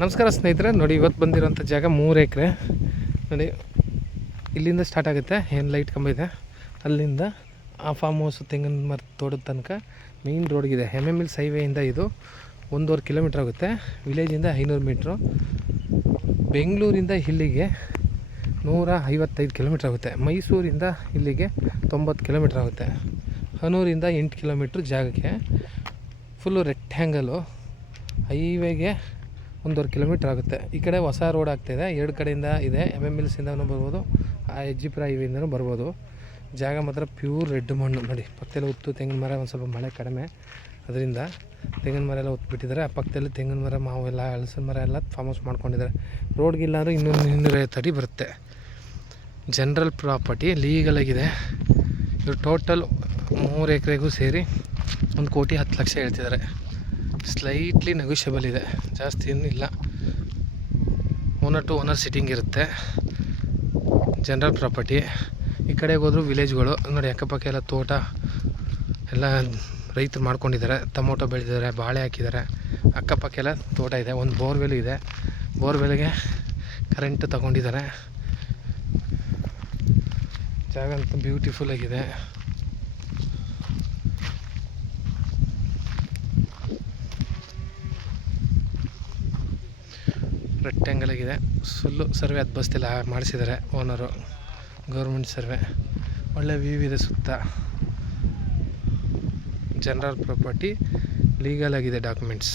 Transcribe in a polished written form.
ನಮಸ್ಕಾರ ಸ್ನೇಹಿತರೆ, ನೋಡಿ ಇವತ್ತು ಬಂದಿರೋಂಥ ಜಾಗ 3 ಎಕರೆ. ನೋಡಿ ಇಲ್ಲಿಂದ ಸ್ಟಾರ್ಟ್ ಆಗುತ್ತೆ, ಏನು ಲೈಟ್ ಕಂಬ ಇದೆ ಅಲ್ಲಿಂದ ಆ ಫಾರ್ಮ್ ಹೌಸ್ ತೆಂಗಿನ ಮರ ತೋಟದ ತನಕ ಮೇಯ್ನ್ ರೋಡ್ಗಿದೆ. MMLS ಹೈವೇಯಿಂದ ಇದು 1.5 ಕಿಲೋಮೀಟ್ರ್ ಆಗುತ್ತೆ. ವಿಲೇಜಿಂದ 500 ಮೀಟ್ರು. ಬೆಂಗಳೂರಿಂದ ಇಲ್ಲಿಗೆ 155 ಕಿಲೋಮೀಟ್ರ್ ಆಗುತ್ತೆ. ಮೈಸೂರಿಂದ ಇಲ್ಲಿಗೆ 90 ಕಿಲೋಮೀಟ್ರ್ ಆಗುತ್ತೆ. ಹನೂರಿಂದ 8 ಕಿಲೋಮೀಟ್ರ್ ಜಾಗಕ್ಕೆ. ಫುಲ್ಲು ರೆಕ್ಟ್ಯಾಂಗಲು ಹೈವೇಗೆ 1.5 ಕಿಲೋಮೀಟ್ರ್ ಆಗುತ್ತೆ. ಈ ಕಡೆ ಹೊಸ ರೋಡ್ ಆಗ್ತಾಯಿದೆ, 2 ಕಡೆಯಿಂದ ಇದೆ. MMLSಯಿಂದನೂ ಬರ್ಬೋದು, ಹೆಜ್ಜಿಪುರ ಹೈವೇಯಿಂದನೂ ಬರ್ಬೋದು. ಜಾಗ ಮಾತ್ರ ಪ್ಯೂರ್ ರೆಡ್ ಮಣ್ಣು. ನೋಡಿ ಪಕ್ಕದಲ್ಲಿ ಉತ್ತು ತೆಂಗಿನ ಮರ, ಒಂದು ಸ್ವಲ್ಪ ಮಳೆ ಕಡಿಮೆ, ಅದರಿಂದ ತೆಂಗಿನ ಮರ ಎಲ್ಲ ಉತ್ಬಿಟ್ಟಿದ್ದಾರೆ. ಆ ಪಕ್ಕದಲ್ಲಿ ತೆಂಗಿನ ಮರ, ಮಾವೆಲ್ಲ, ಹಲಸಿನ ಮರ ಎಲ್ಲ ಫಾರ್ಮ್ ಹೌಸ್ ಮಾಡ್ಕೊಂಡಿದ್ದಾರೆ. ರೋಡ್ಗಿಲ್ಲ ಅಂದರೆ 250 ಅಡಿ ಬರುತ್ತೆ. ಜನರಲ್ ಪ್ರಾಪರ್ಟಿ ಲೀಗಲಾಗಿದೆ. ಇದು ಟೋಟಲ್ 3 ಎಕರೆಗೂ ಸೇರಿ 1,10,00,000 ಹೇಳ್ತಿದ್ದಾರೆ. ಸ್ಲೈಟ್ಲಿ ನೆಗೋಷಿಯಬಲ್ ಇದೆ, ಜಾಸ್ತಿ ಏನೂ ಇಲ್ಲ. ಓನರ್ ಟು ಓನರ್ ಸಿಟ್ಟಿಂಗ್ ಇರುತ್ತೆ. General property. ಈ ಕಡೆಗೆ ಹೋದ್ರು ವಿಲೇಜ್ಗಳು. ನೋಡಿ ಅಕ್ಕಪಕ್ಕ ಎಲ್ಲ ತೋಟ ಎಲ್ಲ ರೈತರು ಮಾಡ್ಕೊಂಡಿದ್ದಾರೆ. ಟೊಮೊಟೊ ಬೆಳೆದಿದ್ದಾರೆ, ಬಾಳೆ ಹಾಕಿದ್ದಾರೆ. ಅಕ್ಕಪಕ್ಕ ಎಲ್ಲ ತೋಟ ಇದೆ. ಒಂದು ಬೋರ್ವೆಲ್ ಇದೆ, ಬೋರ್ವೆಲ್ಗೆ ಕರೆಂಟ್ ತಗೊಂಡಿದ್ದಾರೆ. ಜಾಗ ಅಂತೂ ಬ್ಯೂಟಿಫುಲ್ ಆಗಿದೆ. ರೆಕ್ಟ್ಯಾಂಗಲ್ ಆಗಿದೆ. ಫುಲ್ಲು ಸರ್ವೆ ಅದು ಬಸ್ತಿಲ್ಲ ಮಾಡಿಸಿದ್ದಾರೆ ಓನರು, ಗೌರ್ಮೆಂಟ್ ಸರ್ವೆ. ಒಳ್ಳೆ ವ್ಯೂ ಇದೆ ಸುತ್ತ. ಜನರಲ್ ಪ್ರಾಪರ್ಟಿ, ಲೀಗಲ್ ಆಗಿದೆ ಡಾಕ್ಯುಮೆಂಟ್ಸ್.